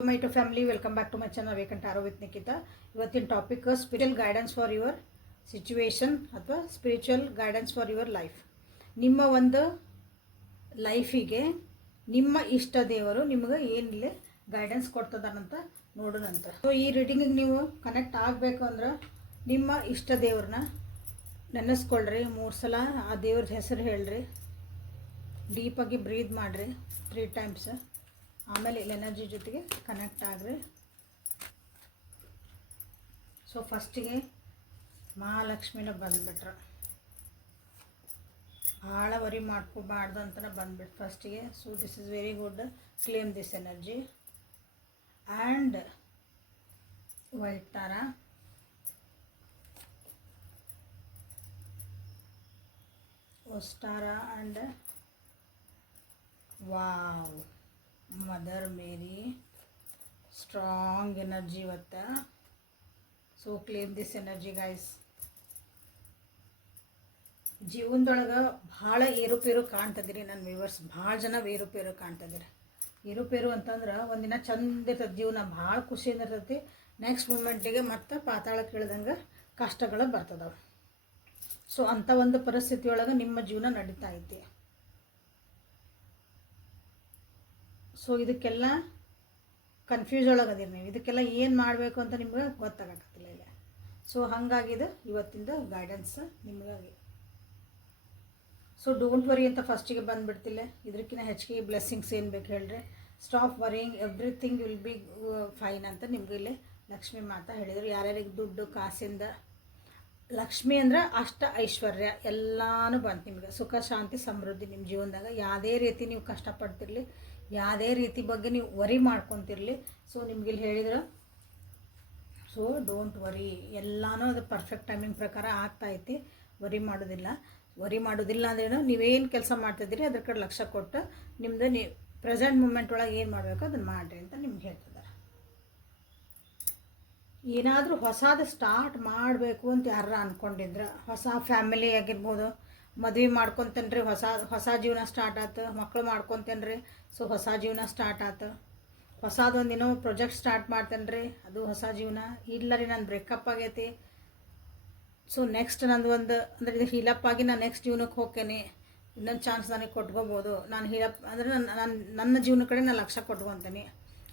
My to family, welcome back to my channel Awaken Tarot with Nikita. ಇವತ್ತಿನ topic spiritual guidance for your situation ಅಥವಾ spiritual guidance for your life. ನಿಮ್ಮ ಒಂದು ಲೈಫಿಗೆ ನಿಮ್ಮ ಇಷ್ಟ ದೇವರು ನಿಮಗೆ ಏನಿಲ್ಲ ಗೈಡೆನ್ಸ್ ಕೊಡ್ತದಾನಂತ ನೋಡೋಣಂತ. ಸೊ ಈ ರೀಡಿಂಗಿಗೆ ನೀವು ಕನೆಕ್ಟ್ ಆಗಬೇಕು ಅಂದ್ರೆ ನಿಮ್ಮ ಇಷ್ಟ ದೇವ್ರನ್ನ ನೆನೆಸ್ಕೊಳ್ರಿ. 3 ಸಲ ಆ ದೇವ್ರ ಹೆಸರು ಹೇಳ್ರಿ. ಡೀಪಾಗಿ ಬ್ರೀದ್ ಮಾಡಿರಿ 3 ಟೈಮ್ಸ್. ಆಮೇಲೆ ಇಲ್ಲಿ ಎನರ್ಜಿ ಜೊತೆಗೆ ಕನೆಕ್ಟ್ ಆಗ್ರಿ. ಸೊ ಫಸ್ಟಿಗೆ ಮಹಾಲಕ್ಷ್ಮಿನ ಬಂದುಬಿಟ್ರು. ಭಾಳ ವರಿ ಮಾಡ್ಕೋಬಾರ್ದು ಅಂತಲೇ ಬಂದುಬಿಟ್ಟು ಫಸ್ಟಿಗೆ. So this is very good. Claim this energy and white Tara, Ostara and wow mother Mary. Strong energy ಇವತ್ತು. So claim this energy guys. ಜೀವನದೊಳಗೆ ಭಾಳ ಏರುಪೇರು ಕಾಣ್ತದಿರಿ ನನ್ನ ವ್ಯೂವರ್ಸ್. ಭಾಳ ಜನ ಏರುಪೇರು ಕಾಣ್ತದಿರಿ. ಏರುಪೇರು ಅಂತಂದ್ರೆ ಒಂದಿನ ಚಂದ ಇರ್ತದೆ ಜೀವನ, ಭಾಳ ಖುಷಿಯಿಂದ ಇರ್ತೈತಿ. ನೆಕ್ಸ್ಟ್ ಮೂಮೆಂಟಿಗೆ ಮತ್ತೆ ಪಾತಾಳಕ್ಕೆ ಇಳ್ದಂಗೆ ಕಷ್ಟಗಳು ಬರ್ತದವೆ. ಸೊ ಅಂಥ ಒಂದು ಪರಿಸ್ಥಿತಿಯೊಳಗೆ ನಿಮ್ಮ ಜೀವನ ನಡೀತಾ ಐತಿ. ಸೊ ಇದಕ್ಕೆಲ್ಲ ಕನ್ಫ್ಯೂಸ್ ಒಳಗದೀರಿ ನೀವು. ಇದಕ್ಕೆಲ್ಲ ಏನು ಮಾಡಬೇಕು ಅಂತ ನಿಮ್ಗೆ ಗೊತ್ತಾಗತ್ತಿಲ್ಲ ಇಲ್ಲ. ಸೊ ಹಾಗಾಗಿದೆ ಇವತ್ತಿಂದ ಗೈಡೆನ್ಸ್ ನಿಮಗಾಗಿ. ಸೊ ಡೋಂಟ್ ವರಿ ಅಂತ ಫಸ್ಟಿಗೆ ಬಂದುಬಿಡ್ತಿಲ್ಲ. ಇದಕ್ಕಿಂತ ಹೆಚ್ಚಿಗೆ ಬ್ಲೆಸ್ಸಿಂಗ್ಸ್ ಏನು ಬೇಕು ಹೇಳ್ರಿ. Stop worrying, everything will be fine ಅಂತ ನಿಮ್ಗೆ ಇಲ್ಲಿ ಲಕ್ಷ್ಮಿ ಮಾತಾ ಹೇಳಿದರು. ಯಾರ್ಯಾರಿಗೆ ದುಡ್ಡು ಕಾಸಿಂದ ಲಕ್ಷ್ಮಿ ಅಂದ್ರೆ ಅಷ್ಟ ಐಶ್ವರ್ಯ ಎಲ್ಲಾನು ಬಂತು ನಿಮ್ಗೆ. ಸುಖ ಶಾಂತಿ ಸಮೃದ್ಧಿ ನಿಮ್ಮ ಜೀವನದಾಗ. ಯಾವುದೇ ರೀತಿ ನೀವು ಕಷ್ಟಪಡ್ತಿರಲಿ, ಯಾವುದೇ ರೀತಿ ಬಗ್ಗೆ ನೀವು ವರಿ ಮಾಡ್ಕೊತಿರಲಿ. ಸೊ ನಿಮ್ಗೆ ಇಲ್ಲಿ ಹೇಳಿದ್ರೆ ಸೊ ಡೋಂಟ್ ವರಿ, ಎಲ್ಲನೂ ಅದು ಪರ್ಫೆಕ್ಟ್ ಟೈಮಿಂಗ್ ಪ್ರಕಾರ ಆಗ್ತಾಯಿತಿ. ವರಿ ಮಾಡೋದಿಲ್ಲ ಅಂದ್ರೇನು, ನೀವೇನು ಕೆಲಸ ಮಾಡ್ತಿದ್ದೀರಿ ಅದ್ರ ಕಡೆ ಲಕ್ಷ್ಯ ಕೊಟ್ಟು ನಿಮ್ಮದು ಪ್ರೆಸೆಂಟ್ ಮೂಮೆಂಟ್ ಒಳಗೆ ಏನು ಮಾಡಬೇಕು ಅದನ್ನು ಮಾಡಿರಿ ಅಂತ ನಿಮ್ಗೆ ಹೇಳ್ತಿದ್ದಾರೆ. ಏನಾದರೂ ಹೊಸದು ಸ್ಟಾರ್ಟ್ ಮಾಡಬೇಕು ಅಂತ ಯಾರು ಅಂದ್ಕೊಂಡಿದ್ರೆ, ಹೊಸ ಫ್ಯಾಮಿಲಿ ಆಗಿರ್ಬೋದು, ಮದುವೆ ಮಾಡ್ಕೊತೇನ್ರಿ, ಹೊಸ ಜೀವನ ಸ್ಟಾರ್ಟ್ ಆಯ್ತು, ಮಕ್ಕಳು ಮಾಡ್ಕೊತೇನ್ರಿ, ಸೊ ಹೊಸ ಜೀವನ ಸ್ಟಾರ್ಟ್ ಆಯ್ತು. ಹೊಸದೊಂದು ಏನೋ ಪ್ರಾಜೆಕ್ಟ್ ಸ್ಟಾರ್ಟ್ ಮಾಡ್ತೇನ್ರಿ, ಅದು ಹೊಸ ಜೀವನ. ಇಲ್ಲ ರೀ ನಾನು ಬ್ರೇಕಪ್ ಆಗೈತಿ, ಸೊ ನೆಕ್ಸ್ಟ್ ನಂದು ಒಂದು ಅಂದರೆ ಇದು ಹೀಲಪ್ ಆಗಿ ನಾನು ನೆಕ್ಸ್ಟ್ ಜೀವನಕ್ಕೆ ಹೋಗ್ತೇನೆ, ಇನ್ನೊಂದು ಚಾನ್ಸ್ ನನಗೆ ಕೊಟ್ಕೋಬೋದು. ನಾನು ಹೀಲಪ್ ಅಂದರೆ ನನ್ನ ಜೀವನ ಕಡೆ ನಾನು ಲಕ್ಷ್ಯ ಕೊಟ್ಕೊತೀನಿ,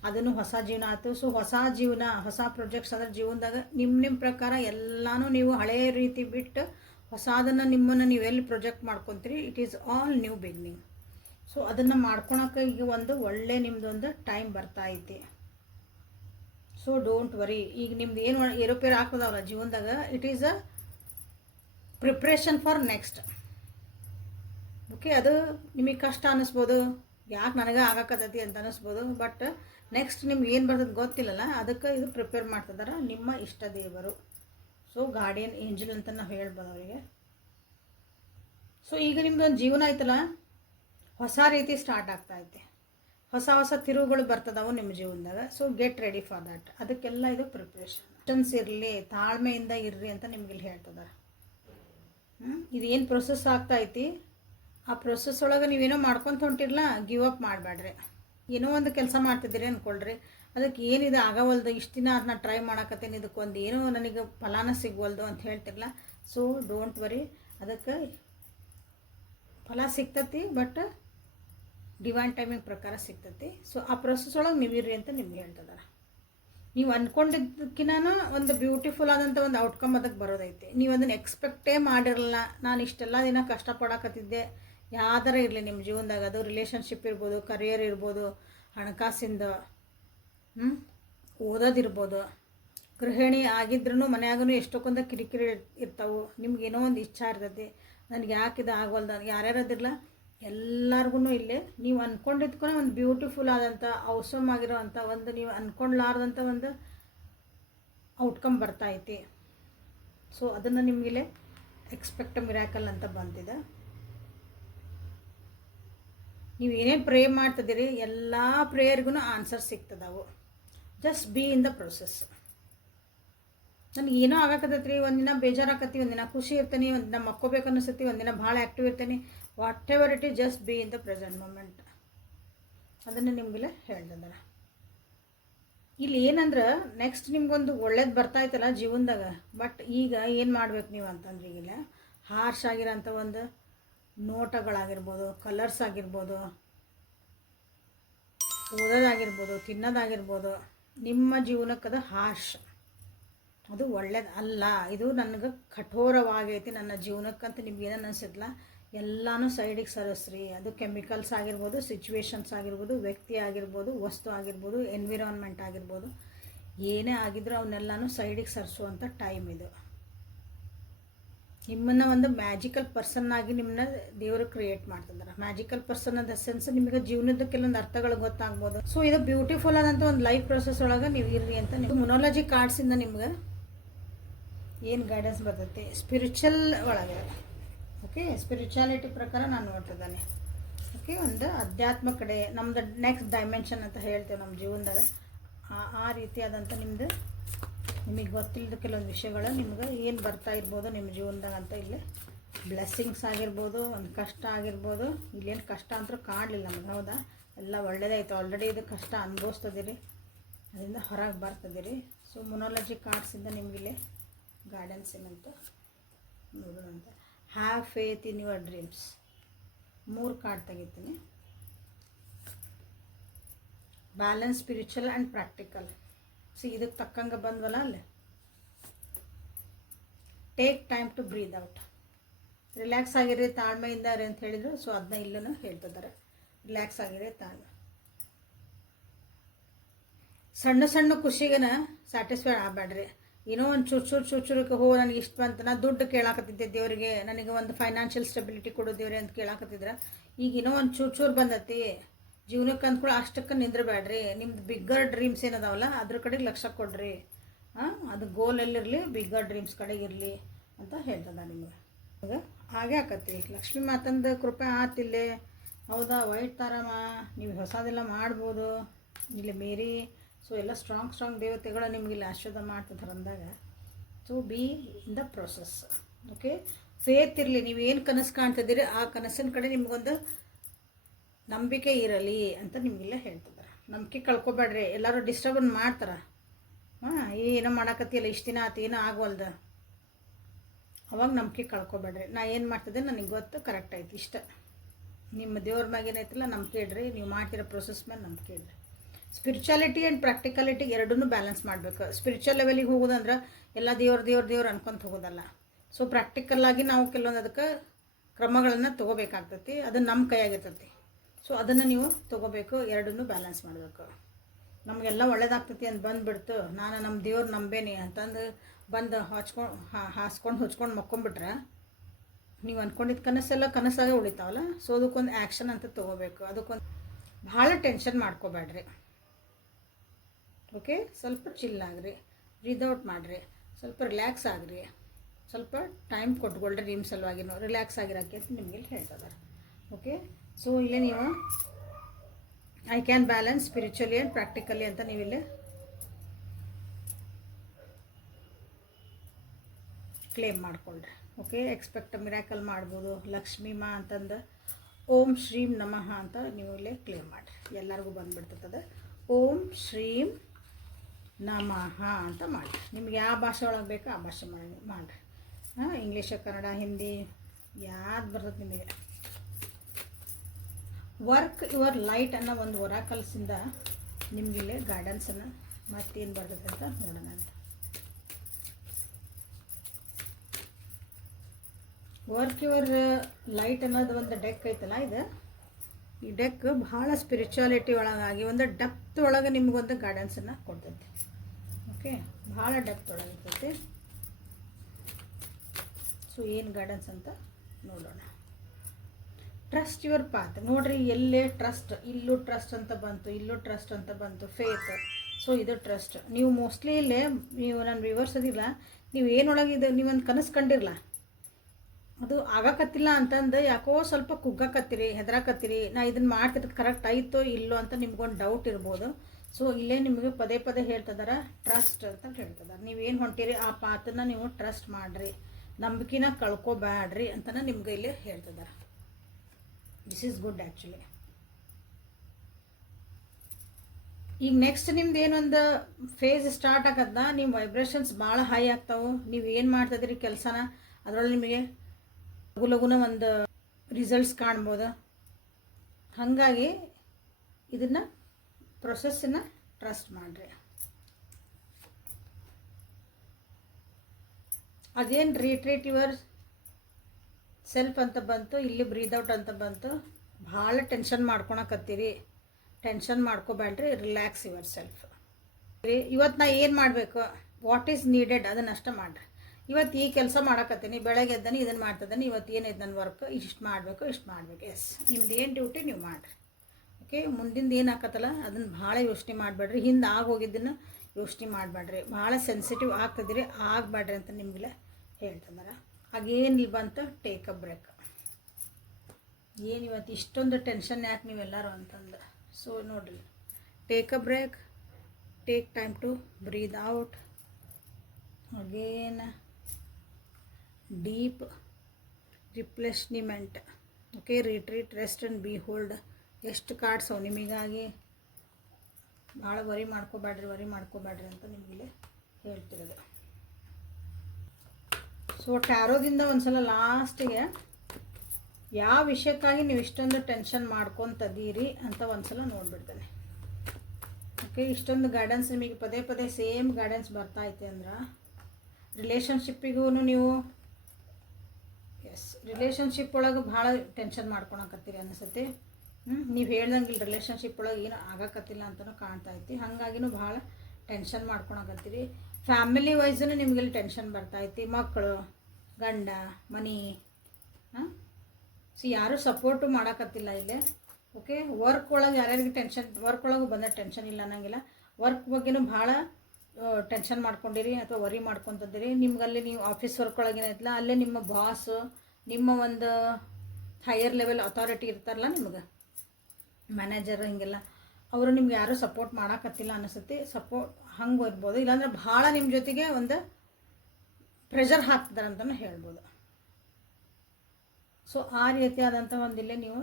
ಅದನ್ನು ಹೊಸ ಜೀವನ ಆಯಿತು. ಸೊ ಹೊಸ ಜೀವನ, ಹೊಸ ಪ್ರಾಜೆಕ್ಟ್ಸ್ ಅಂದ್ರೆ ಜೀವನದಾಗ ನಿಮ್ಮ ಪ್ರಕಾರ ಎಲ್ಲನೂ ನೀವು ಹಳೆಯ ರೀತಿ ಬಿಟ್ಟು ಹೊಸದನ್ನು ನಿಮ್ಮನ್ನು ನೀವು ಎಲ್ಲಿ ಪ್ರೊಜೆಕ್ಟ್ ಮಾಡ್ಕೊತೀರಿ, it is all new beginning. So ಅದನ್ನು ಮಾಡ್ಕೊಳಕ್ಕೆ ಈಗ ಒಂದು ಒಳ್ಳೆ ನಿಮ್ಮದೊಂದು ಟೈಮ್ ಬರ್ತಾ ಐತಿ. So don't worry. ಈಗ ನಿಮ್ದು ಏನು ಏರೋಪೇರು ಆಗ್ತದವ್ರ ಜೀವನದಾಗ, it is a preparation for next. Okay, ಅದು ನಿಮಗೆ ಕಷ್ಟ ಅನ್ನಿಸ್ಬೋದು, ಯಾಕೆ ನನಗೆ ಆಗಕ್ಕತ್ತೈತಿ ಅಂತ ಅನ್ನಿಸ್ಬೋದು. ಬಟ್ ನೆಕ್ಸ್ಟ್ ನಿಮ್ಗೆ ಏನು ಬರ್ತದೆ ಗೊತ್ತಿಲ್ಲಲ್ಲ, ಅದಕ್ಕೆ ಇದು ಪ್ರಿಪೇರ್ ಮಾಡ್ತಿದ್ದಾರೆ ನಿಮ್ಮ ಇಷ್ಟ ದೇವರು. ಸೊ ಗಾರ್ಡಿಯನ್ ಏಂಜಲ್ ಅಂತ ನಾವು ಹೇಳ್ಬೋದು ಅವರಿಗೆ. ಸೊ ಈಗ ನಿಮ್ದೊಂದು ಜೀವನ ಐತಲ್ಲ, ಹೊಸ ರೀತಿ ಸ್ಟಾರ್ಟ್ ಆಗ್ತಾ ಐತೆ. ಹೊಸ ತಿರುವುಗಳು ಬರ್ತದವು ನಿಮ್ಮ ಜೀವನದಾಗ. So get ready for that. ಅದಕ್ಕೆಲ್ಲ ಇದು ಪ್ರಿಪ್ರೇಷನ್ಸ್ ಇರಲಿ, ತಾಳ್ಮೆಯಿಂದ ಇರ್ರಿ ಅಂತ ನಿಮ್ಗೆ ಇಲ್ಲಿ ಹೇಳ್ತಿದ್ದಾರೆ. ಇದು ಏನು ಪ್ರೊಸೆಸ್ ಆಗ್ತಾ ಐತಿ, ಆ ಪ್ರೊಸೆಸ್ ಒಳಗೆ ನೀವೇನೋ ಮಾಡ್ಕೊತ ಹೊಂಟಿರಲ್ಲ, ಗಿವ್ ಅಪ್ ಮಾಡಬೇಡ್ರಿ. ಏನೋ ಒಂದು ಕೆಲಸ ಮಾಡ್ತಿದ್ದೀರಿ ಅಂದ್ಕೊಳ್ರಿ, ಅದಕ್ಕೆ ಏನಿದೆ ಆಗವಲ್ದು, ಇಷ್ಟು ದಿನ ಅದನ್ನ ಟ್ರೈ ಮಾಡಕತ್ತೀನಿ, ಇದಕ್ಕೊಂದು ಏನೋ ನನಗೆ ಫಲಾನ ಸಿಗ್ವಲ್ದು ಅಂತ ಹೇಳ್ತಿರಲ್ಲ. ಸೊ ಡೋಂಟ್ ವರಿ, ಅದಕ್ಕೆ ಫಲ ಸಿಗ್ತತಿ, ಬಟ್ ಡಿವೈನ್ ಟೈಮಿಂಗ್ ಪ್ರಕಾರ ಸಿಗ್ತತಿ. ಸೊ ಆ ಪ್ರೊಸೆಸ್ ಒಳಗೆ ನೀವಿರ್ರಿ ಅಂತ ನಿಮ್ಗೆ ಹೇಳ್ತಿದ್ದಾರೆ. ನೀವು ಅಂದ್ಕೊಂಡಿದ್ದಕ್ಕಿಂತ ಒಂದು ಬ್ಯೂಟಿಫುಲ್ ಆದಂಥ ಒಂದು ಔಟ್ಕಮ್ ಅದಕ್ಕೆ ಬರೋದೈತೆ. ನೀವು ಅದನ್ನು ಎಕ್ಸ್ಪೆಕ್ಟೇ ಮಾಡಿರಲ್ಲ. ನಾನು ಇಷ್ಟೆಲ್ಲ ದಿನ ಕಷ್ಟಪಡಕತ್ತಿದ್ದೆ, ಯಾವ್ದಾರ ಇರಲಿ ನಿಮ್ಮ ಜೀವನದಾಗ, ಅದು ರಿಲೇಷನ್ಶಿಪ್ ಇರ್ಬೋದು, ಕರಿಯರ್ ಇರ್ಬೋದು, ಹಣಕಾಸಿಂದ, ಓದೋದಿರ್ಬೋದು, ಗೃಹಿಣಿ ಆಗಿದ್ರೂ ಮನೆಯಾಗೂ ಎಷ್ಟೊಂದು ಕಿರಿಕಿರಿ ಇರ್ತಾವೆ. ನಿಮ್ಗೇನೋ ಒಂದು ಇಚ್ಛಾ ಇರ್ತೈತಿ, ನನಗೆ ಯಾಕೆ ಇದು ಆಗವಲ್ದು, ಯಾರ್ಯಾರದಿರಲ್ಲ ಎಲ್ಲರಿಗೂ ಇಲ್ಲೇ ನೀವು ಅಂದ್ಕೊಂಡಿದ್ಕೂ ಒಂದು ಬ್ಯೂಟಿಫುಲ್ ಆದಂಥ ಔಸಮ್ ಆಗಿರೋ ಅಂಥ ಒಂದು ನೀವು ಅಂದ್ಕೊಂಡ್ಲಾರ್ದಂಥ ಒಂದು ಔಟ್ಕಮ್ ಬರ್ತಾಯಿತಿ. ಸೊ ಅದನ್ನು ನಿಮಗಿಲ್ಲೇ ಎಕ್ಸ್ಪೆಕ್ಟ್ ಮಿರಾಕಲ್ ಅಂತ ಬಂದಿದೆ. ನೀವು ಏನೇ ಪ್ರೇ ಮಾಡ್ತಿದ್ದೀರಿ ಎಲ್ಲ ಪ್ರೇಯರ್ಗೂ ಆನ್ಸರ್ ಸಿಗ್ತದವು. Just be in the process. ನನಗೆ ಏನೋ ಆಗಕತ್ತೈತಿ ರೀ, ಒಂದಿನ ಬೇಜಾರಾಕತ್ತಿ, ಒಂದಿನ ಖುಷಿ ಇರ್ತೀನಿ, ಒಂದಿನ ಮಕ್ಕೋಬೇಕು ಅನ್ನಿಸ್ತೈತಿ, ಒಂದಿನ ಭಾಳ ಆ್ಯಕ್ಟಿವ್ ಇರ್ತೀನಿ. Whatever it is, just be in the present moment. ಅದನ್ನು ನಿಮಗೆಲ್ಲ ಹೇಳ್ತಿದ್ದಾರೆ. ಇಲ್ಲಿ ಏನಂದ್ರೆ ನೆಕ್ಸ್ಟ್ ನಿಮ್ಗೊಂದು ಒಳ್ಳೇದು ಬರ್ತಾಯ್ತಲ್ಲ ಜೀವನದಾಗ. ಬಟ್ ಈಗ ಏನು ಮಾಡ್ಬೇಕು ನೀವು ಅಂತಂದ್ರೆ ಈಗಿಲ್ಲ ಹಾರ್ಶ್ ಆಗಿರೋಂಥ ಒಂದು ನೋಟಗಳಾಗಿರ್ಬೋದು, ಕಲರ್ಸ್ ಆಗಿರ್ಬೋದು, ಓದೋದಾಗಿರ್ಬೋದು, ತಿನ್ನೋದಾಗಿರ್ಬೋದು, ನಿಮ್ಮ ಜೀವನಕ್ಕದು ಹಾರ್ಶ್, ಅದು ಒಳ್ಳೇದು ಅಲ್ಲ. ಇದು ನನಗೆ ಕಠೋರವಾಗೈತಿ ನನ್ನ ಜೀವನಕ್ಕಂತ ನಿಮ್ಗೆ ಏನೇನು ಅನಿಸಿದ್ಲ ಎಲ್ಲನೂ ಸೈಡಿಗೆ ಸರಿಸ್ರಿ. ಅದು ಕೆಮಿಕಲ್ಸ್ ಆಗಿರ್ಬೋದು, ಸಿಚುವೇಶನ್ಸ್ ಆಗಿರ್ಬೋದು, ವ್ಯಕ್ತಿ ಆಗಿರ್ಬೋದು, ವಸ್ತು ಆಗಿರ್ಬೋದು, ಎನ್ವಿರಾನ್ಮೆಂಟ್ ಆಗಿರ್ಬೋದು, ಏನೇ ಆಗಿದ್ರೂ ಅವನ್ನೆಲ್ಲನೂ ಸೈಡಿಗೆ ಸರಿಸುವಂಥ ಟೈಮ್ ಇದು. ನಿಮ್ಮನ್ನು ಒಂದು ಮ್ಯಾಜಿಕಲ್ ಪರ್ಸನ್ ಆಗಿ ನಿಮ್ಮನ್ನ ದೇವರು ಕ್ರಿಯೇಟ್ ಮಾಡ್ತಿದ್ದಾರೆ. ಮ್ಯಾಜಿಕಲ್ ಪರ್ಸನ್ ಅದ ಸೆನ್ಸ್ ನಿಮಗೆ ಜೀವನದ ಕೆಲವೊಂದು ಅರ್ಥಗಳು ಗೊತ್ತಾಗ್ಬೋದು. ಸೊ ಇದು ಬ್ಯೂಟಿಫುಲ್ ಆದಂಥ ಒಂದು ಲೈಫ್ ಪ್ರೊಸೆಸ್ ಒಳಗೆ ನೀವು ಇರ್ರಿ ಅಂತ ನೀವು ಮೊನಾಲಜಿ ಕಾರ್ಡ್ಸಿಂದ ನಿಮ್ಗೆ ಏನು ಗೈಡೆನ್ಸ್ ಬರ್ತೈತಿ ಸ್ಪಿರಿಚುವಲ್ ಒಳಗೆ. ಓಕೆ, ಸ್ಪಿರಿಚುಯಾಲಿಟಿ ಪ್ರಕಾರ ನಾನು ನೋಡ್ತಿದ್ದಾನೆ. ಓಕೆ, ಒಂದು ಅಧ್ಯಾತ್ಮ ಕಡೆ ನಮ್ದು ನೆಕ್ಸ್ಟ್ ಡೈಮೆನ್ಷನ್ ಅಂತ ಹೇಳ್ತೇವೆ ನಮ್ಮ ಜೀವನದಾಗ. ಆ ರೀತಿಯಾದಂಥ ನಿಮಗೆ ಗೊತ್ತಿಲ್ಲದ ಕೆಲವೊಂದು ವಿಷಯಗಳು ನಿಮ್ಗೆ ಏನು ಬರ್ತಾ ಇರ್ಬೋದು ನಿಮ್ಮ ಜೀವನದಾಗ ಅಂತ. ಇಲ್ಲಿ ಬ್ಲೆಸ್ಸಿಂಗ್ಸ್ ಆಗಿರ್ಬೋದು, ಒಂದು ಕಷ್ಟ ಆಗಿರ್ಬೋದು. ಇಲ್ಲೇನು ಕಷ್ಟ ಅಂತೂ ಕಾಣಲಿಲ್ಲ ನಮ್ಗೆ, ಹೌದಾ? ಎಲ್ಲ ಒಳ್ಳೇದಾಯ್ತು. ಆಲ್ರೆಡಿ ಇದು ಕಷ್ಟ ಅನುಭವಿಸ್ತದಿರಿ, ಅದರಿಂದ ಹೊರಗೆ ಬರ್ತದಿರಿ. ಸೊ ಮೊನಾಲಜಿ ಕಾರ್ಡ್ಸಿಂದ ನಿಮಗಿಲ್ಲಿ ಗೈಡೆನ್ಸ್ ಏನಂತ ನೋಡೋಣಂತ. Have faith in your dreams 3 card ತೆಗಿತೀನಿ. Balance, spiritual and practical. ಇದಕ್ಕೆ ತಕ್ಕಂಗೆ ಬಂದ್ವಲ್ಲ ಅಲ್ಲಿ. Take time to breathe out. Relax ಆಗಿರಿ, ತಾಳ್ಮೆಯಿಂದ ಇರಿ ಅಂತ ಹೇಳಿದರು. ಸೊ ಅದನ್ನ ಇಲ್ಲೂ ಹೇಳ್ತಿದ್ದಾರೆ, ರಿಲ್ಯಾಕ್ಸ್ ಆಗಿರಿ, ತಾಳ್ಮೆ. ಸಣ್ಣ ಸಣ್ಣ ಖುಷಿಗನ ಸ್ಯಾಟಿಸ್ಫೈ ಆಗಬೇಡ್ರಿ. ಏನೋ ಒಂದು ಚೂರು ನನಗೆ ಇಷ್ಟು ಬಂತು, ನಾ ದುಡ್ಡು ಕೇಳಾಕತ್ತಿದ್ದೆ ದೇವರಿಗೆ, ನನಗೆ ಒಂದು ಫೈನಾನ್ಷಿಯಲ್ ಸ್ಟೆಬಿಲಿಟಿ ಕೊಡು ದೇವ್ರೆ ಅಂತ ಕೇಳಾಕತ್ತಿದ್ರೆ, ಈಗ ಏನೋ ಒಂದು ಚೂರು ಬಂದತಿ ಜೀವನಕ್ಕೆ ಅಂದ್ಕೊಳ್ಳೋ ಅಷ್ಟಕ್ಕೆ ನಿಂದ್ರಬೇಡ್ರಿ. ನಿಮ್ದು ಬಿಗ್ಗರ್ ಡ್ರೀಮ್ಸ್ ಏನದಾವಲ್ಲ ಅದ್ರ ಕಡೆಗೆ ಲಕ್ಷ್ಯ ಕೊಡ್ರಿ. ಅದು ಗೋಲಲ್ಲಿರಲಿ, ಬಿಗ್ಗರ್ ಡ್ರೀಮ್ಸ್ ಕಡೆಗೆ ಇರಲಿ ಅಂತ ಹೇಳ್ತದ ನಿಮಗೆ. ಇವಾಗ ಹಾಗೆ ಆಕತಿ. ಲಕ್ಷ್ಮೀ ಮಾತಂದು ಕೃಪೆ ಆತಿಲ್ಲೇ, ಹೌದಾ? ವೈಟ್ ತಾರಮ್ಮ, ನೀವು ಹೊಸದೆಲ್ಲ ಮಾಡ್ಬೋದು ಇಲ್ಲಿ ಮೇರಿ. ಸೊ ಎಲ್ಲ ಸ್ಟ್ರಾಂಗ್ ದೇವತೆಗಳು ನಿಮಗಿಲ್ಲಿ ಆಶೀರ್ವಾದ ಮಾಡ್ತಿದ್ದಾರೆ ಅಂದಾಗ. So B in the process. Okay, faith ಇರಲಿ. ನೀವೇನು ಕನಸು ಕಾಣ್ತಿದ್ದೀರಿ ಆ ಕನಸಿನ ಕಡೆ ನಿಮಗೊಂದು ನಂಬಿಕೆ ಇರಲಿ ಅಂತ ನಿಮಗೆಲ್ಲ ಹೇಳ್ತಿದ್ದಾರೆ. ನಂಬಿಕೆ ಕಳ್ಕೊಬೇಡ್ರಿ. ಎಲ್ಲರೂ ಡಿಸ್ಟರ್ಬ್ ಮಾಡ್ತಾರೆ. ಏನೋ ಮಾಡಕತ್ತಿಯಲ್ಲ, ಇಷ್ಟು ದಿನ ಆತು, ಏನೋ ಆಗವಲ್ದು, ಅವಾಗ ನಂಬಿಕೆ ಕಳ್ಕೊಬೇಡ್ರಿ. ನಾ ಏನು ಮಾಡ್ತಿದ್ದೆ ನನಗೆ ಗೊತ್ತು, ಕರೆಕ್ಟ್ ಆಯ್ತು, ಇಷ್ಟ. ನಿಮ್ಮ ದೇವ್ರ ಮ್ಯಾಗ ಏನೈತಿಲ್ಲ ನಂಬಿಕೆ ಇಡ್ರಿ. ನೀವು ಮಾಡ್ತಿರೋ ಪ್ರೊಸೆಸ್ ಮೇಲೆ ನಂಬಿಕೆ ಇಡ್ರಿ. ಸ್ಪಿರಿಚುಯಾಲಿಟಿ ಆ್ಯಂಡ್ ಪ್ರಾಕ್ಟಿಕಾಲಿಟಿ ಎರಡನ್ನೂ ಬ್ಯಾಲೆನ್ಸ್ ಮಾಡಬೇಕು. ಸ್ಪಿರಿಚುವಲ್ ಲೆವೆಲಿಗೆ ಹೋಗೋದಂದ್ರೆ ಎಲ್ಲ ದೇವ್ರು ಅನ್ಕೊಂತ ಹೋಗೋದಲ್ಲ. ಸೊ ಪ್ರಾಕ್ಟಿಕಲ್ಲಾಗಿ ನಾವು ಕೆಲವೊಂದು ಅದಕ್ಕೆ ಕ್ರಮಗಳನ್ನು ತೊಗೋಬೇಕಾಗ್ತೈತಿ. ಅದು ನಮ್ಮ ಕೈಯಾಗಿರ್ತೈತಿ. ಸೊ ಅದನ್ನು ನೀವು ತೊಗೋಬೇಕು, ಎರಡನ್ನೂ ಬ್ಯಾಲೆನ್ಸ್ ಮಾಡಬೇಕು. ನಮಗೆಲ್ಲ ಒಳ್ಳೇದಾಗ್ತೈತಿ ಅಂತ ಬಂದುಬಿಡ್ತು, ನಾನು ನಮ್ಮ ದೇವ್ರು ನಂಬೇನಿ ಅಂತಂದು ಬಂದು ಹಾಸ್ಕೊಂಡು ಹೊಚ್ಕೊಂಡು ಮಕ್ಕೊಂಬಿಟ್ರೆ ನೀವು ಅಂದ್ಕೊಂಡಿದ್ದು ಕನಸೆಲ್ಲ ಕನಸಾಗೆ ಉಳಿತಾವಲ್ಲ. ಸೊ ಅದಕ್ಕೊಂದು ಆ್ಯಕ್ಷನ್ ಅಂತ ತೊಗೋಬೇಕು. ಅದಕ್ಕೊಂದು ಭಾಳ ಟೆನ್ಷನ್ ಮಾಡ್ಕೋಬೇಡ್ರಿ. ಓಕೆ, ಸ್ವಲ್ಪ ಚಿಲ್ ಆಗ್ರಿ, ಬ್ರೀದೌಟ್ ಮಾಡಿರಿ, ಸ್ವಲ್ಪ ರಿಲ್ಯಾಕ್ಸ್ ಆಗ್ರಿ, ಸ್ವಲ್ಪ ಟೈಮ್ ಕೊಟ್ಕೊಳ್ರಿ. ನಿಮ್ಮ ಸಲುವಾಗಿನೂ ರಿಲ್ಯಾಕ್ಸ್ ಆಗಿರೋಕ್ಕೆ ಅಂತ ನಿಮಗೆ ಹೇಳ್ತಿದ್ದಾರೆ. ಓಕೆ, ಸೊ ಇಲ್ಲೇ ನೀವು I can balance spiritually and practically ಅಂತ ನೀವಿಲ್ಲಿ ಕ್ಲೇಮ್ ಮಾಡಿಕೊಳ್ಳ್ರಿ. ಓಕೆ, ಎಕ್ಸ್ಪೆಕ್ಟ್ ಮಿರಾಕಲ್ ಮಾಡ್ಬೋದು. ಲಕ್ಷ್ಮೀ ಮಾ ಅಂತಂದು ಓಂ ಶ್ರೀಂ ನಮಃ ಅಂತ ನೀವು ಇಲ್ಲೇ ಕ್ಲೇಮ್ ಮಾಡಿರಿ. ಎಲ್ಲರಿಗೂ ಬಂದುಬಿಡ್ತದೆ. ಓಂ ಶ್ರೀಂ ನಮಃ ಅಂತ ಮಾಡಿ. ನಿಮ್ಗೆ ಯಾವ ಭಾಷೆ ಒಳಗೆ ಬೇಕೋ ಆ ಭಾಷೆ ಮಾಡಿರಿ. ಇಂಗ್ಲೀಷ್, ಕನ್ನಡ, ಹಿಂದಿ ಯಾವ್ದು ಬರ್ತದೆ ನಿಮಗೆ. ವರ್ಕ್ ಯುವರ್ ಲೈಟ್ ಅನ್ನೋ ಒಂದು ಒರಾಕಲ್ಸಿಂದ ನಿಮಗಿಲ್ಲೇ ಗೈಡೆನ್ಸನ್ನು ಮತ್ತೇನು ಬರ್ತದೆ ಅಂತ ನೋಡೋಣ ಅಂತ. ವರ್ಕ್ ಯುವರ್ ಲೈಟ್ ಅನ್ನೋದು ಒಂದು ಡೆಕ್ ಐತಲ್ಲ, ಇದು ಈ ಡೆಕ್ ಭಾಳ ಸ್ಪಿರಿಚುಯಾಲಿಟಿ ಒಳಗಾಗಿ ಒಂದು ಡೆಪ್ತ್ ಒಳಗೆ ನಿಮಗೊಂದು ಗೈಡೆನ್ಸನ್ನು ಕೊಡ್ತೈತಿ. ಓಕೆ, ಭಾಳ ಡೆಪ್ತ್ ಒಳಗೆ ಇರ್ತೈತಿ. ಸೊ ಏನು ಗೈಡೆನ್ಸ್ ಅಂತ ನೋಡೋಣ. Trust your path. ನೋಡ್ರಿ, ಎಲ್ಲೇ ಟ್ರಸ್ಟ್, ಇಲ್ಲೂ ಟ್ರಸ್ಟ್ ಅಂತ ಬಂತು, ಇಲ್ಲೂ ಟ್ರಸ್ಟ್ ಅಂತ ಬಂತು, ಫೇತ್. ಸೊ ಇದು ಟ್ರಸ್ಟ್. ನೀವು ಮೋಸ್ಟ್ಲಿ ಇಲ್ಲೇ ನೀವು ನಾನು ವಿವರ್ಸ್ ಅದಿಲ್ಲ, ನೀವು ಏನೊಳಗಿದೆ ನೀವೊಂದು ಕನಸು ಕಂಡಿರಲ್ಲ, ಅದು ಆಗಾಕತ್ತಿಲ್ಲ ಅಂತಂದು ಯಾಕೋ ಸ್ವಲ್ಪ ಕುಗ್ಗಾಕತ್ತೀರಿ, ಹೆದರಾಕತ್ತೀರಿ, ನಾ ಇದನ್ನು ಮಾಡ್ತಿರೋದು ಕರೆಕ್ಟ್ ಆಯಿತೋ ಇಲ್ಲೋ ಅಂತ ನಿಮ್ಗೊಂದು ಡೌಟ್ ಇರ್ಬೋದು. ಸೊ ಇಲ್ಲೇ ನಿಮಗೆ ಪದೇ ಪದೇ ಹೇಳ್ತಿದಾರೆ ಟ್ರಸ್ಟ್ ಅಂತ ಹೇಳ್ತಿದ್ದಾರೆ. ನೀವೇನು ಹೊಂಟಿರಿ ಆ ಪಾತನ್ನು ನೀವು ಟ್ರಸ್ಟ್ ಮಾಡಿರಿ, ನಂಬಿಕೆನ ಕಳ್ಕೊಬ್ಯಾಡ್ರಿ ಅಂತಲೇ ನಿಮ್ಗೆ ಇಲ್ಲಿ ಹೇಳ್ತಿದ್ದಾರೆ. This is good actually. ಈಗ ನೆಕ್ಸ್ಟ್ ನಿಮ್ದು ಏನೊಂದು ಫೇಸ್ ಸ್ಟಾರ್ಟ್ ಆಗದ, ನಿಮ್ಮ ವೈಬ್ರೇಷನ್ಸ್ ಭಾಳ ಹೈ ಆಗ್ತಾವೆ. ನೀವು ಏನು ಮಾಡ್ತಿದ್ರಿ ಕೆಲಸನ ಅದರೊಳಗೆ ನಿಮಗೆ ಲಘು ಲಘುನ ಒಂದು ರಿಸಲ್ಟ್ಸ್ ಕಾಣ್ಬೋದು. ಹಾಗಾಗಿ ಇದನ್ನು ಪ್ರೊಸೆಸ್ಸನ್ನು ಟ್ರಸ್ಟ್ ಮಾಡಿರಿ. ಅಗೇನ್ ರೀಟ್ರೀಟ್ ಯುವರ್ ಸೆಲ್ಫ್ ಅಂತ ಬಂತು, ಇಲ್ಲಿ ಬ್ರೀದ್ ಔಟ್ ಅಂತ ಬಂತು. ಭಾಳ ಟೆನ್ಷನ್ ಮಾಡ್ಕೊಳಕತ್ತೀರಿ, ಟೆನ್ಷನ್ ಮಾಡ್ಕೋಬೇಡ್ರಿ, ರಿಲ್ಯಾಕ್ಸ್ ಯುವರ್ ಸೆಲ್ಫ್. ಇವತ್ತು ನಾ ಏನು ಮಾಡಬೇಕು, ವಾಟ್ ಈಸ್ ನೀಡೆಡ್ ಅದನ್ನಷ್ಟೇ ಮಾಡಿರಿ. ಇವತ್ತು ಈ ಕೆಲಸ ಮಾಡಕತ್ತೀನಿ, ಬೆಳಗ್ಗೆ ಎದ್ದಾನೆ ಇದನ್ನು ಮಾಡ್ತಿದ್ದಾನೆ, ಇವತ್ತು ಏನಿದೆ ನನ್ನ ವರ್ಕ್, ಇಷ್ಟು ಮಾಡಬೇಕು. ಎಸ್, ನಿಮ್ದು ಏನು ಡ್ಯೂಟಿ ನೀವು ಮಾಡಿರಿ. ಓಕೆ, ಮುಂದಿಂದ ಏನು ಹಾಕತ್ತಲ್ಲ ಅದನ್ನು ಭಾಳ ಯೋಚನೆ ಮಾಡಬೇಡ್ರಿ, ಹಿಂದೆ ಆಗೋಗಿದ್ದನ್ನು ಯೋಚನೆ ಮಾಡಬೇಡ್ರಿ. ಭಾಳ ಸೆನ್ಸಿಟಿವ್ ಆಗ್ತದಿರಿ, ಆಗಬೇಡ್ರಿ ಅಂತ ನಿಮಗೆಲ್ಲ ಹೇಳ್ತಿದ್ದಾರೆ. ಹಾಗೇನಿಲ್ಲ ಬಂತು, ಟೇಕ್ ಅ ಬ್ರೇಕ್. ಏನು ಇವತ್ತು ಇಷ್ಟೊಂದು ಟೆನ್ಷನ್ ಯಾಕೆ ನೀವೆಲ್ಲರೂ ಅಂತಂದು. ಸೊ ನೋಡಿರಿ, take a break, take time to breathe out. Again deep replenishment. Okay, retreat, rest and be hold. ಎಷ್ಟು ಕಾರ್ಡ್ಸ್ ಅವು ನಿಮಗಾಗಿ. ಭಾಳ ವರಿ ಮಾಡ್ಕೋಬೇಡ್ರಿ ಅಂತ ನಿಮಗೆ ಹೇಳ್ತಿರೋದು. ಸೊ ಟ್ಯಾರೋದಿಂದ ಒಂದು ಸಲ ಲಾಸ್ಟಿಗೆ ಯಾವ ವಿಷಯಕ್ಕಾಗಿ ನೀವು ಇಷ್ಟೊಂದು ಟೆನ್ಷನ್ ಮಾಡ್ಕೊತದ್ದೀರಿ ಅಂತ ಒಂದು ಸಲ ನೋಡಿಬಿಡ್ತೇನೆ. ಓಕೆ, ಇಷ್ಟೊಂದು ಗೈಡೆನ್ಸ್ ನಿಮಗೆ ಪದೇ ಪದೇ ಸೇಮ್ ಗೈಡೆನ್ಸ್ ಬರ್ತಾಯಿದೆ ಅಂದ್ರೆ ರಿಲೇಷನ್ಶಿಪ್ಪಿಗೂ ನೀವು ರಿಲೇಷನ್ಶಿಪ್ ಒಳಗೆ ಭಾಳ ಟೆನ್ಷನ್ ಮಾಡ್ಕೊಳಕತ್ತೀರಿ ಅನಿಸುತ್ತೆ. ನೀವು ಹೇಳ್ದಂಗೆ ಇಲ್ಲಿ ರಿಲೇಷನ್ಶಿಪ್ ಒಳಗೆ ಏನು ಆಗಕತ್ತಿಲ್ಲ ಅಂತಲೂ ಕಾಣ್ತೈತಿ. ಹಾಗಾಗಿನೂ ಭಾಳ ಟೆನ್ಷನ್ ಮಾಡ್ಕೊಳಕತ್ತೀರಿ. ಫ್ಯಾಮಿಲಿ ವೈಸೂ ನಿಮಗೆಲ್ಲಿ ಟೆನ್ಷನ್ ಬರ್ತಾಯಿತಿ. ಮಕ್ಕಳು, ಗಂಡ, ಮನಿ, ಯಾರೂ ಸಪೋರ್ಟು ಮಾಡೋಕತ್ತಿಲ್ಲ ಇಲ್ಲೇ. ಓಕೆ, ವರ್ಕ್ ಒಳಗೆ ಯಾರ್ಯಾರಿಗೆ ಟೆನ್ಷನ್, ವರ್ಕ್ ಒಳಗೂ ಬಂದ ಟೆನ್ಷನ್ ಇಲ್ಲ ಅನ್ನಂಗಿಲ್ಲ. ವರ್ಕ್ ಬಗ್ಗೆನೂ ಭಾಳ ಟೆನ್ಷನ್ ಮಾಡ್ಕೊಂಡಿರಿ ಅಥವಾ ವರಿ ಮಾಡ್ಕೊತಿದ್ದೀರಿ. ನಿಮ್ಗಲ್ಲಿ ನೀವು ಆಫೀಸ್ ವರ್ಕ್ ಒಳಗೆ ಏನೈತಿಲ್ಲ, ಅಲ್ಲೇ ನಿಮ್ಮ ಬಾಸು, ನಿಮ್ಮ ಒಂದು ಹೈಯರ್ ಲೆವೆಲ್ ಅಥಾರಿಟಿ ಇರ್ತಾರಲ್ಲ ನಿಮ್ಗೆ, ಮ್ಯಾನೇಜರ್, ಹಿಂಗೆಲ್ಲ ಅವರು ನಿಮ್ಗೆ ಯಾರೂ ಸಪೋರ್ಟ್ ಮಾಡೋಕತ್ತಿಲ್ಲ ಅನಿಸುತ್ತೆ. ಸಪೋರ್ಟ್ ಹಂಗೆ ಇರ್ಬೋದು, ಇಲ್ಲಾಂದ್ರೆ ಭಾಳ ನಿಮ್ಮ ಜೊತೆಗೆ ಒಂದು ಪ್ರೆಷರ್ ಹಾಕ್ತಿದ್ದಾರೆ ಅಂತಲೂ ಹೇಳ್ಬೋದು. ಸೊ ಆ ರೀತಿಯಾದಂಥ ಒಂದಿಲ್ಲೇ ನೀವು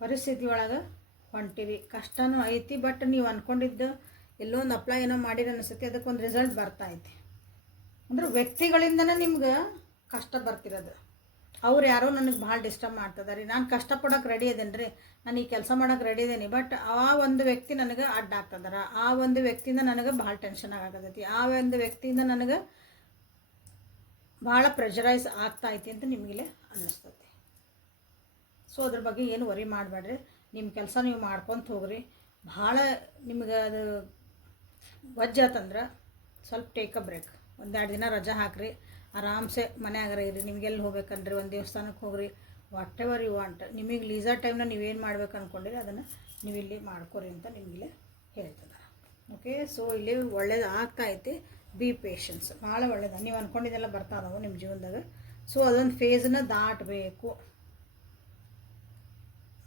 ಪರಿಸ್ಥಿತಿ ಒಳಗೆ ಹೊಂಟಿರಿ. ಕಷ್ಟನೂ ಐತಿ, ಬಟ್ ನೀವು ಅಂದ್ಕೊಂಡಿದ್ದು ಎಲ್ಲೋ ಒಂದು ಅಪ್ಲೈ ಏನೋ ಮಾಡಿರಿ ಅನಿಸುತ್ತೆ, ಅದಕ್ಕೊಂದು ರಿಸಲ್ಟ್ ಬರ್ತಾಯಿದೆ. ಅಂದ್ರೆ ವ್ಯಕ್ತಿಗಳಿಂದನೇ ನಿಮ್ಗೆ ಕಷ್ಟ ಬರ್ತಿರೋದು. ಅವ್ರು ಯಾರೋ ನನಗೆ ಭಾಳ ಡಿಸ್ಟರ್ಬ್ ಮಾಡ್ತಿದ್ದಾರೆ, ನಾನು ಕಷ್ಟಪಡೋಕೆ ರೆಡಿ ಇದ್ದೇನೆ ರೀ, ನಾನು ಈ ಕೆಲಸ ಮಾಡೋಕೆ ರೆಡಿ ಇದ್ದೀನಿ, ಬಟ್ ಆ ಒಂದು ವ್ಯಕ್ತಿ ನನಗೆ ಅಡ್ಡ ಆಗ್ತದಾರ, ಆ ಒಂದು ವ್ಯಕ್ತಿಯಿಂದ ನನಗೆ ಭಾಳ ಟೆನ್ಷನ್ ಆಗತೈತಿ, ಆ ಒಂದು ವ್ಯಕ್ತಿಯಿಂದ ನನಗೆ ಭಾಳ ಪ್ರೆಷರೈಸ್ ಆಗ್ತಾಯಿತಿ ಅಂತ ನಿಮಗಿಲ್ಲೇ ಅನ್ನಿಸ್ತೈತಿ. ಸೊ ಅದ್ರ ಬಗ್ಗೆ ಏನು ವರಿ ಮಾಡಬೇಡ್ರಿ, ನಿಮ್ಮ ಕೆಲಸ ನೀವು ಮಾಡ್ಕೊತ ಹೋಗ್ರಿ. ಭಾಳ ನಿಮ್ಗೆ ಅದು ವಜ್ಜಾತಂದ್ರೆ ಸ್ವಲ್ಪ ಟೇಕ್ ಅ ಬ್ರೇಕ್, 1-2 ದಿನ ರಜಾ ಹಾಕ್ರಿ, ಆರಾಮ್ಸೆ ಮನೆಯಾಗರ ಇರಿ. ನಿಮಗೆಲ್ಲಿ ಹೋಗ್ಬೇಕನ್ರಿ, ಒಂದು ದೇವಸ್ಥಾನಕ್ಕೆ ಹೋಗ್ರಿ, ವಾಟ್ ಎವರ್ ಯು ವಾಂಟ್. ನಿಮಗೆ ಲೀಸರ್ ಟೈಮ್ನ ನೀವೇನು ಮಾಡ್ಬೇಕು ಅಂದ್ಕೊಂಡಿರಿ ಅದನ್ನು ನೀವು ಇಲ್ಲಿ ಮಾಡ್ಕೊರಿ ಅಂತ ನಿಮಗಿಲ್ಲೇ ಹೇಳ್ತದೆ. ಓಕೆ, ಸೊ ಇಲ್ಲಿ ಒಳ್ಳೇದು ಆಗ್ತಾಯಿತಿ. ಬಿ ಪೇಷನ್ಸ್, ಭಾಳ ಒಳ್ಳೇದು. ನೀವು ಅಂದ್ಕೊಂಡಿದ್ದೆಲ್ಲ ಬರ್ತಾ ಇದಾವೆ ನಿಮ್ಮ ಜೀವನದಾಗ. ಸೊ ಅದೊಂದು ಫೇಸನ್ನ ದಾಟಬೇಕು,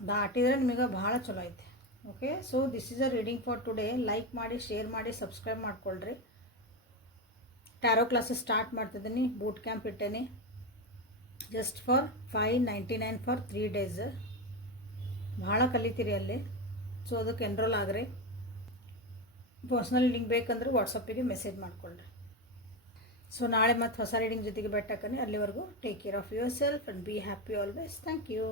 ದಾಟಿದರೆ ನಿಮಗೆ ಭಾಳ ಚಲೋ ಐತೆ. Okay, so this is a reading for today. Like ಮಾಡಿ, ಶೇರ್ ಮಾಡಿ, ಸಬ್ಸ್ಕ್ರೈಬ್ ಮಾಡ್ಕೊಳ್ರಿ. ಟ್ಯಾರೋ ಕ್ಲಾಸಸ್ ಸ್ಟಾರ್ಟ್ ಮಾಡ್ತಿದ್ದೀನಿ, ಬೂಟ್ ಕ್ಯಾಂಪ್ ಇಟ್ಟೇನಿ, ಜಸ್ಟ್ ಫಾರ್ $599 ಫಾರ್ 3 days. ಭಾಳ ಕಲಿತೀರಿ ಅಲ್ಲಿ. ಸೊ ಅದಕ್ಕೆ ಎನ್ರೋಲ್ ಆಗ್ರಿ. ಪರ್ಸ್ನಲ್ ಲಿಂಕ್ ಬೇಕಂದ್ರೆ ವಾಟ್ಸಪ್ಪಿಗೆ ಮೆಸೇಜ್ ಮಾಡಿಕೊಳ್ಳ್ರಿ. ಸೊ ನಾಳೆ ಮತ್ತೆ ಹೊಸ ರೀಡಿಂಗ್ ಜೊತೆಗೆ ಬೆಟ್ಟಕ್ಕನೆ. ಅಲ್ಲಿವರೆಗೂ take care of yourself and be happy always. Thank you.